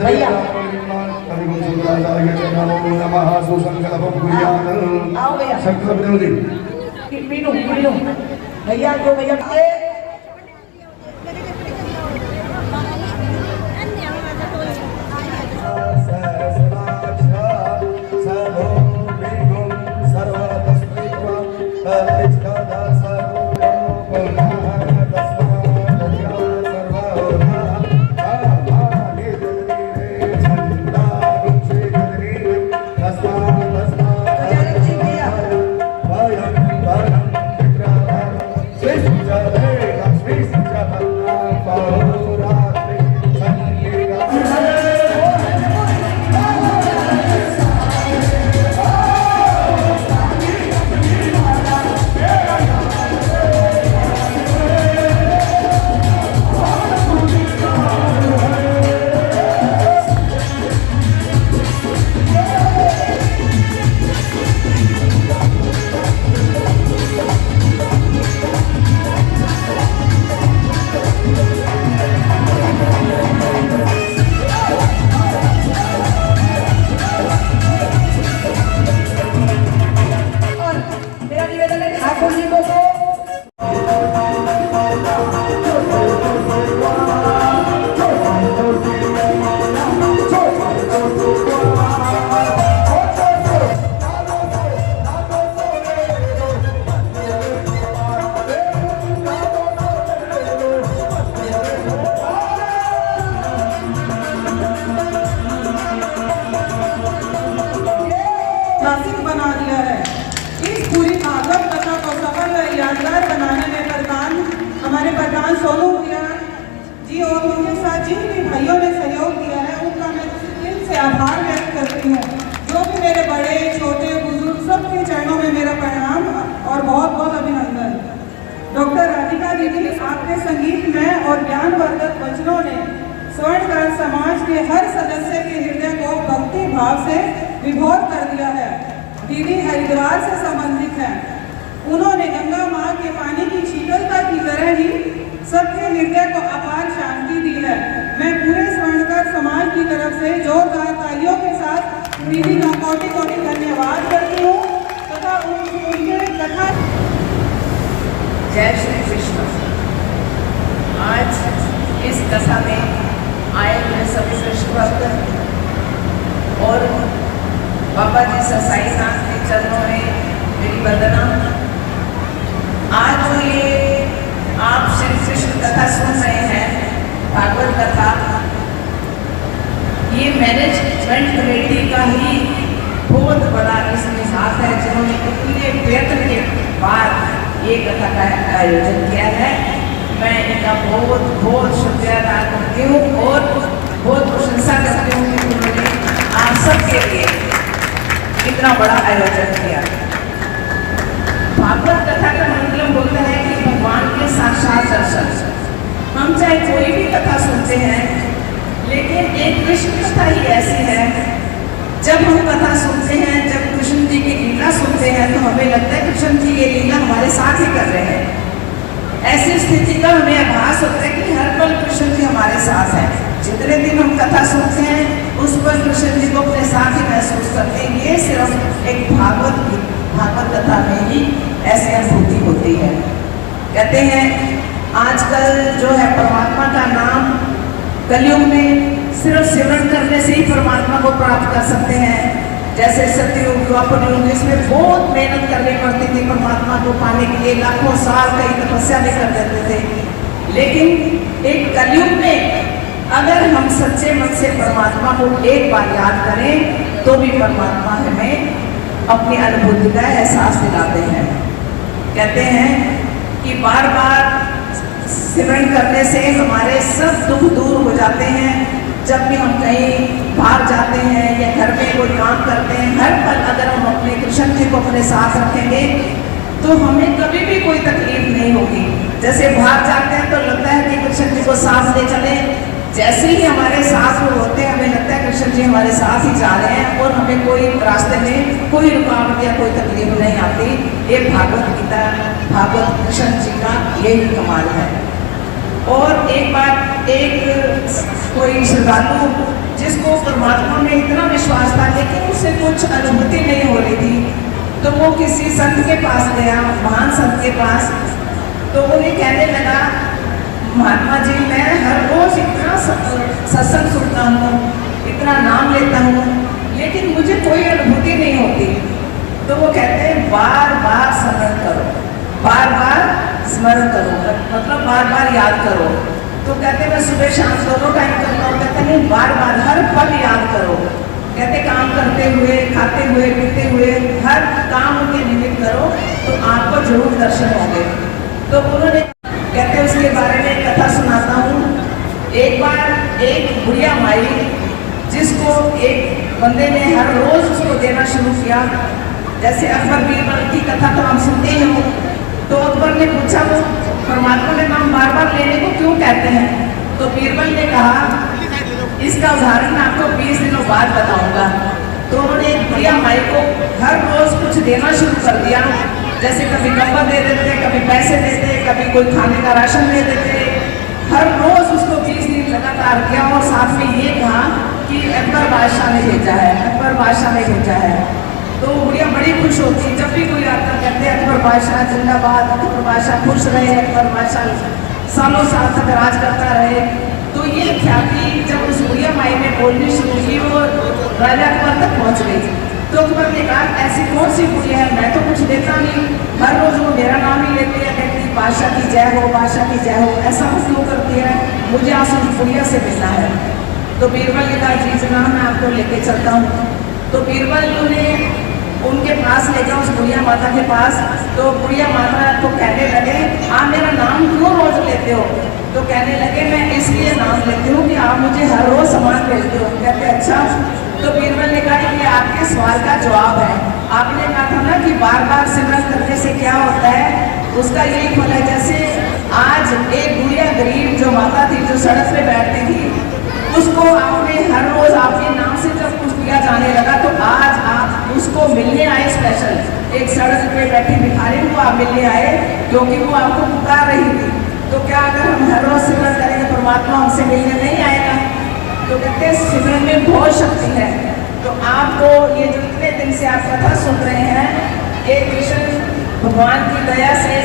भैया आओ भैया पीनू भैया जो भैया बना दिया है। इस पूरी भागवत कथा को सफल और यादगार बनाने में हमारे प्रधान सोनू भैया जी और उनके साथ जिन भी भाइयों ने सहयोग किया है उनका मैं दिल से आभार व्यक्त करती हूँ। जो भी मेरे बड़े छोटे बुजुर्ग सबके चरणों में मेरा प्रणाम और बहुत बहुत अभिनंदन। डॉक्टर राधिका दीदी, आपके संगीतमय और ज्ञानवर्धक वचनों ने स्वर्णकार समाज के हर सदस्य के हृदय को भक्ति भाव से विभोर कर दिया है। दीदी हरिद्वार से संबंधित हैं। उन्होंने गंगा माँ के पानी की शीतलता की तरह ही सबके हृदय को अपार शांति दी है। मैं पूरे स्वर्णकार समाज की तरफ से जोरदार तालियों के साथ दीदी का कोटि कोटि धन्यवाद करती हूँ तथा उनके कथा। जय श्री कृष्ण। आज इस कथा में आए हुए सभी कृष्ण भक्त और बाबा जी साईनाथ के चरणों में मेरी वंदना। आज जो ये आप श्री कृष्ण कथा सुन रहे हैं, भागवत कथा, ये मैनेजमेंट कमेटी का ही बहुत बड़ा इसमें हाथ है, जिन्होंने इतने प्रयत्न के बाद ये कथा का आयोजन किया है। मैं इनका बहुत बहुत शुक्रिया अदा करती हूँ और बहुत प्रशंसा करती हूँ कि उन्होंने आप सबके लिए इतना बड़ा आयोजन किया। भागवत कथा का मतलब बोलता है कि भगवान के साक्षात दर्शन। हम चाहे कोई भी कथा सुनते हैं, लेकिन एक कृष्ण कथा ही ऐसी है, जब हम कथा सुनते हैं, जब कृष्ण जी की लीला सुनते हैं, तो हमें लगता है कृष्ण जी ये लीला हमारे साथ ही कर रहे हैं। ऐसी स्थिति का हमें आभास होता है कि हर पल कृष्ण जी हमारे साथ हैं। जितने दिन हम कथा सुनते हैं, उस पर कृष्ण जी को अपने साथ ही महसूस करते हैं। ये सिर्फ एक भागवत कथा में ही ऐसी अनुभूति होती है। कहते हैं आजकल जो है परमात्मा का नाम कलयुग में सिर्फ सिमरन करने से ही परमात्मा को प्राप्त कर सकते हैं। जैसे सत्ययुग, द्वापर युग, इसमें बहुत मेहनत करनी पड़ती थी परमात्मा को पाने के लिए, लाखों साल कई तपस्या भी कर देते थे। लेकिन एक कलयुग में अगर हम सच्चे मन से परमात्मा को एक बार याद करें, तो भी परमात्मा हमें अपनी अनुभूति का एहसास दिलाते हैं। कहते हैं कि बार बार सिमरन करने से हमारे सब दुख दूर हो जाते हैं। जब भी हम कहीं बाहर जाते हैं या घर में कोई काम करते हैं, हर पल अगर हम अपने कृष्ण जी को अपने साथ रखेंगे, तो हमें कभी भी कोई तकलीफ नहीं होगी। जैसे बाहर जाते हैं तो लगता है कि कृष्ण जी को साथ ले चले, जैसे ही हमारे साथ वो होते हैं, हमें लगता है कृष्ण जी हमारे साथ ही जा रहे हैं और हमें कोई रास्ते में कोई रुकावट या कोई तकलीफ नहीं आती। ये भागवत गीता, भागवत कृष्ण जी का यही कमाल है। और एक बार एक कोई श्रद्धालु जिसको परमात्मा में इतना विश्वास था लेकिन उसे कुछ अनुभूति नहीं हो रही थी, तो वो किसी संत के पास गया, महान संत के पास। तो उन्हें कहने लगा, महात्मा जी मैं हर रोज इतना सत्संग सुनता हूँ, इतना नाम लेता हूँ, लेकिन मुझे कोई अनुभूति नहीं होती। तो वो कहते हैं बार बार स्मरण करो, बार बार स्मरण करो, मतलब बार बार याद करो। तो कहते मैं सुबह शाम दोनों टाइम करता हूँ। कहते नहीं, बार बार हर पल याद करो। कहते काम करते हुए, खाते हुए, पीते हुए, हर काम के निमित्त करो तो आपको जरूर दर्शन होंगे। तो उन्होंने कहते उसके बारे में एक कथा सुनाता हूँ। एक बार एक बुढ़िया माई जिसको एक बंदे ने हर रोज उसको देना शुरू किया, जैसे अकबर बीरबल की कथा तो हम सुनते ही हो। तो अकबर ने पूछा वो परमात्मा ने नाम बार बार लेने को क्यों कहते हैं? तो बीरबल ने कहा इसका उदाहरण मैं आपको 20 दिनों बाद बताऊंगा। तो उन्होंने एक बुढ़िया माई को हर रोज कुछ देना शुरू कर दिया, जैसे कभी कपड़ा दे देते, कभी पैसे देते, कभी कोई खाने का राशन दे देते। हर रोज उसको 20 दिन लगातार किया और साथ में ये कहा कि अकबर बादशाह ने भेजा है, अकबर बादशाह ने भेजा है। तो बुढ़िया बड़ी खुश होती, जब भी कोई आता कहते अकबर बादशाह जिंदाबाद, अकबर बादशाह खुश रहे, अकबर बादशाह सालों साल तक राज करता रहे। तो ये ख्याति जब उस बुढ़िया माई ने बोलनी शुरू की वो राजा अकबर तक पहुंच गई। तो अकबर ने कहा ऐसी कौन सी बुढ़िया है, मैं तो कुछ देता नहीं, हर रोज वो मेरा नाम ही लेती है, कहती बादशाह की जय हो, बादशाह की जय हो, ऐसा वो क्यों करती है, मुझे आज उस बुढ़िया से मिलना है। तो बीरबल ने कहा जी जनाब मैं आपको लेके चलता हूँ। तो बीरबल ने उनके पास ले गया, उस बुढ़िया माता के पास। तो बुढ़िया माता को कहने लगे आप मेरा नाम क्यों रोज लेते हो? तो कहने लगे मैं इसलिए नाम लेती हूँ कि आप मुझे हर रोज सामान भेजते हो। कहते अच्छा। तो बीरबल ने कहा ये आपके सवाल का जवाब है, आपने कहा था ना कि बार बार सिमरन करने से क्या होता है, उसका यही फल है। जैसे आज एक बुढ़िया गरीब जो माता थी जो सड़क पे बैठती थी, उसको आपने हर रोज आपके नाम से जब कुछ दिया जाने लगा तो आज आप उसको मिलने आए, स्पेशल एक सड़क पे बैठी भिखारी को आप मिलने आए क्योंकि वो आपको पुकार रही थी। तो क्या अगर हम हर रोज सिमरन करेंगे परमात्मा हमसे मिलने नहीं आएगा? तो कहते हैं सिमरन में बहुत शक्ति है। तो आपको ये जितने दिन से आप कथा सुन रहे हैं, ये कृष्ण भगवान की दया से